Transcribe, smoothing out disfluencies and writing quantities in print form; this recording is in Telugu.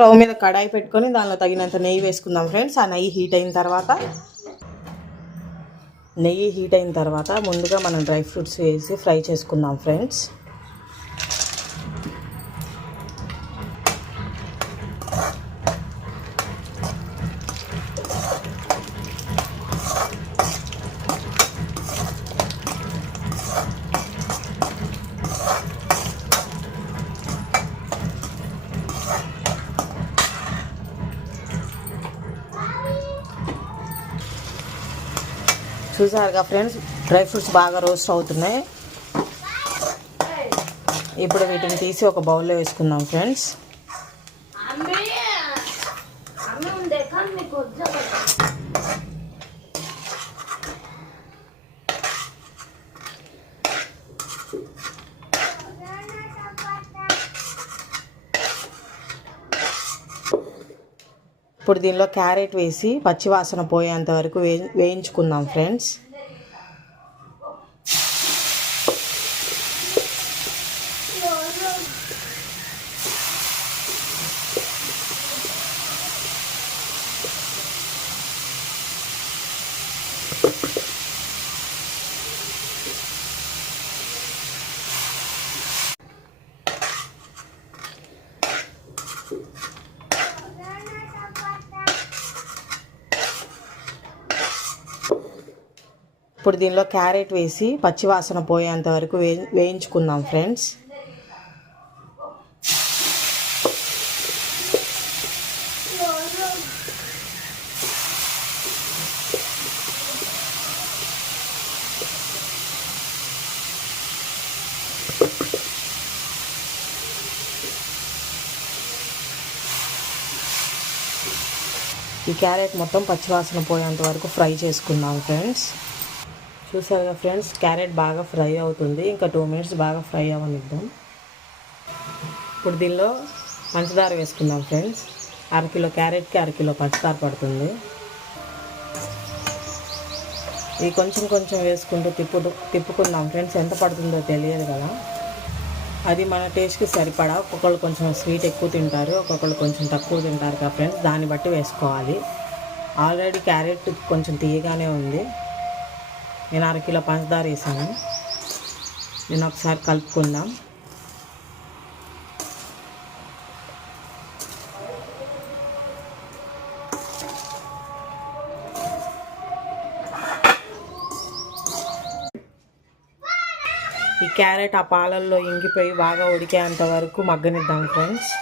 స్టవ్ మీద కడాయి పెట్టుకొని దానిలో తగినంత నెయ్యి వేసుకుందాం ఫ్రెండ్స్. ఆ నెయ్యి హీట్ అయిన తర్వాత ముందుగా మనం డ్రై ఫ్రూట్స్ వేసి ఫ్రై చేసుకుందాం ఫ్రెండ్స్. చూసారుగా ఫ్రెండ్స్, డ్రై ఫ్రూట్స్ బాగా రోస్ట్ అవుతున్నాయి. ఇప్పుడు వీటిని తీసి ఒక బౌల్లో వేసుకుందాం ఫ్రెండ్స్. ఇప్పుడు దీనిలో క్యారెట్ వేసి పచ్చివాసన పోయేంత వరకు వేయించుకుందాం ఫ్రెండ్స్. ఇప్పుడు దీనిలో క్యారెట్ వేసి పచ్చివాసన పోయేంత వరకు వేయించుకుందాం ఫ్రెండ్స్. ఈ క్యారెట్ మొత్తం పచ్చివాసన పోయేంత వరకు ఫ్రై చేసుకుందాం ఫ్రెండ్స్. చూసారుగా ఫ్రెండ్స్, క్యారెట్ బాగా ఫ్రై అవుతుంది. ఇంకా 2 minutes బాగా ఫ్రై అవ్వనిద్దాం. ఇప్పుడు దీనిలో పంచదార వేసుకుందాం ఫ్రెండ్స్. 1/2 కిలో క్యారెట్కి 1/2 కిలో పంచదార పడుతుంది. ఇది కొంచెం కొంచెం వేసుకుంటూ తిప్పుకుందాం ఫ్రెండ్స్. ఎంత పడుతుందో తెలియదు కదా. అది మన టేస్ట్కి సరిపడా. ఒక్కొక్కళ్ళు కొంచెం స్వీట్ ఎక్కువ తింటారు, ఒక్కొక్కళ్ళు కొంచెం తక్కువ తింటారు కదా ఫ్రెండ్స్. దాన్ని బట్టి వేసుకోవాలి. ఆల్రెడీ క్యారెట్ కొంచెం తీయగానే ఉంది. నేను 1/2 కిలో పంచదార వేసాను. నేను ఒకసారి కలుపుకుందాం. ఈ క్యారెట్ ఆ పాలల్లో ఇంగిపోయి బాగా ఉడికేంత వరకు మగ్గనిద్దాం ఫ్రెండ్స్.